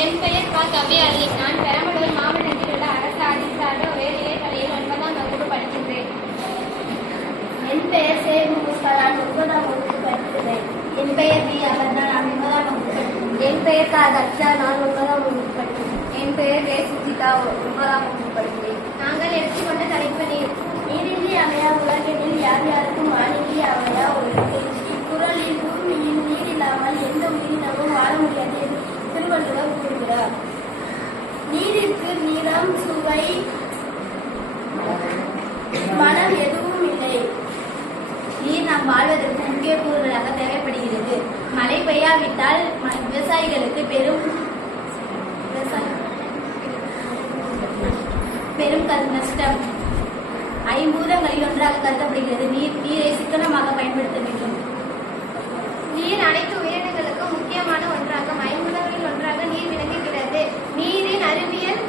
என் பெயர் பா. கவ்யாளி. நான் பெரம்பலூர் மாவட்டத்தில் உள்ள அரசு ஆதிசார உயர்நிலைப் பள்ளியில் 9ஆம் வகுப்பு படிக்கின்றேன். என் பெயர் சே. முஸ்தா. நான் 9ஆம் வகுப்பு படிக்கிறேன். என் பெயர் பி. அபர்ணா. நான் 9ஆம் வகுப்பு படிக்கிறேன். என் பெயர் கா. தக்ஷா. நான் 9ஆம் வகுப்பு படிக்கிறேன். என் பெயர் கே. சுஜிதா. 9ஆம் வகுப்பு படிக்கிறேன். நாங்கள் எடுத்துக்கொண்ட தலைப்பு நீர். நீரின்றி அமையா உலகினில் யார் யாருக்கும் வானின்றி அமையா உள்ளது. இக்குறளில் பூமியில் நீர் இல்லாமல் எந்த உயிரினமும் வாழ முடியாது என்று திருவள்ளுவர் கூறுகிறார். நீரிற்கு நிறம், சுவை, மனம் எதுவும் இல்லை. நீர் நாம் வாழ்வதற்கு முக்கிய கூறுகளாக தேவைப்படுகிறது. மழை பெய்யாவிட்டால் விவசாயிகளுக்கு பெரும் நஷ்டம். ஐம்பூதங்களில் ஒன்றாக கருதப்படுகிறது. நீரை சிக்கனமாக பயன்படுத்த வேண்டும். நீர் அனைத்து உயிரினங்களுக்கும் முக்கியமான ஒன்றாகும். ஐம்பூதங்களில் ஒன்றாக நீர் விளங்குகிறது. நீரின் அறிவியல்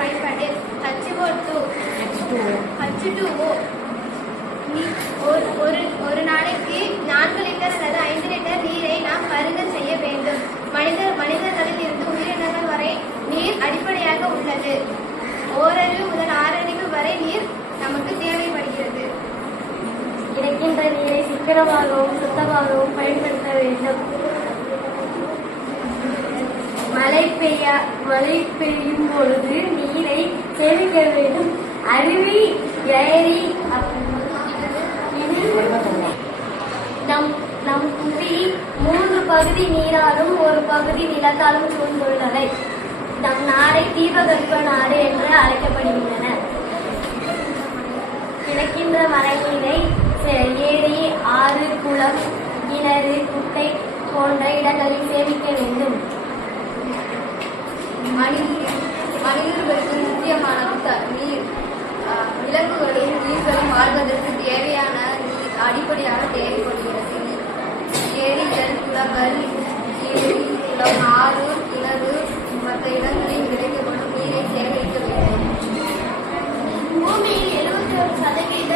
பயன்பாடு H2O. ஒரு நாளைக்கு 4 லிட்டர் அல்லது 5 லிட்டர் நீரை நாம் பருக செய்ய வேண்டும். மனிதர்களில் இருந்து உயிரினங்கள் வரை நீர் அடிப்படையாக உள்ளது. ஓரறிவு முதல் 6 அறிவு வரை நீர் நமக்கு தேவைப்படுகிறது. கிடைக்கின்ற நீரை சிக்கனமாகவும் சுத்தமாகவும் பயன்படுத்த வேண்டும். மழை பெய்யும் பொழுது நீரை சேமிக்க வேண்டும். அருவி, ஏரி, நம் புவி 3 பகுதி நீராலும் 1 பகுதி நிலத்தாலும் சூழ்ந்துள்ளவை. நம் நாடை தீபகற்ப நாடு என்று அழைக்கப்படுகின்றன. கிடைக்கின்ற மழை நீரை ஏரி, ஆறு, குளம், கிணறு, குட்டை போன்ற இடங்களில் சேமிக்க வேண்டும். மனிதர்களுக்கு முக்கியமான நீர். விலங்குகளும் நீர்களும் வாழ்வதற்கு தேவையான நீர் அடிப்படையாக தேவைப்படுகிறது. ஏரிகள், குளங்கள், குளம், ஆறு, கிணறு மற்ற இடங்களில் கிடைக்கப்படும் நீரை சேகரிக்க வேண்டும். பூமியில் 71%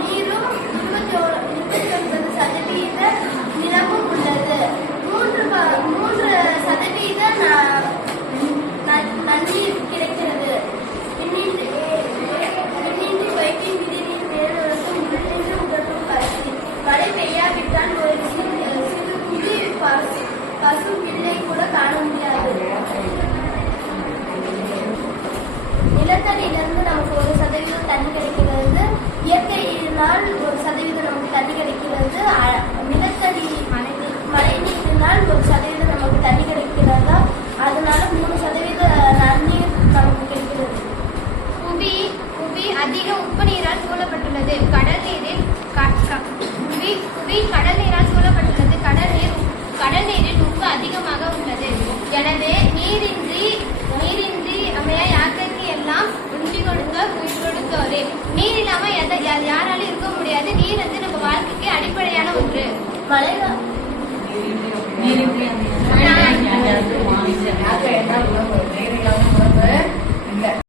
நீரும் 29% நிலமும் உள்ளது. 3% நன்னீர் கிடைக்கிறது. விண்ணின்றி வைக்கும் விதிநீர் மேலுறக்கும் உள்ளின்றி உதவும் பரிசு. மழை பெய்யாவிட்டால் ஒரு சிறு குடி பசு பிள்ளை கூட காண முடியாது. நிலத்தடியிலிருந்து நமக்கு 1% தண்ணி கிடைக்கிறது. இயற்கையினால் 1% நமக்கு தண்ணி கிடைக்கிறது. நிலத்தடி மழை நீரினால் 1% நமக்கு தண்ணி கிடைக்கிறதா, அதனால 3% நன்னீர் நமக்கு கிடைக்கிறது. புவி அதிக உப்பு நீரால் சூழப்பட்டுள்ளது. கடல் நீரில் உப்பு அதிகமாக உள்ளது. எனவே நீரின்றி அமைய யாக்கைக்கு எல்லாம் உண்டி கொடுக்க உயிர் கொடுத்தோரே. நீர் இல்லாம யாராலும் இருக்க முடியாது. நீர் நம்ம வாழ்க்கைக்கு அடிப்படையான ஒன்று. மழை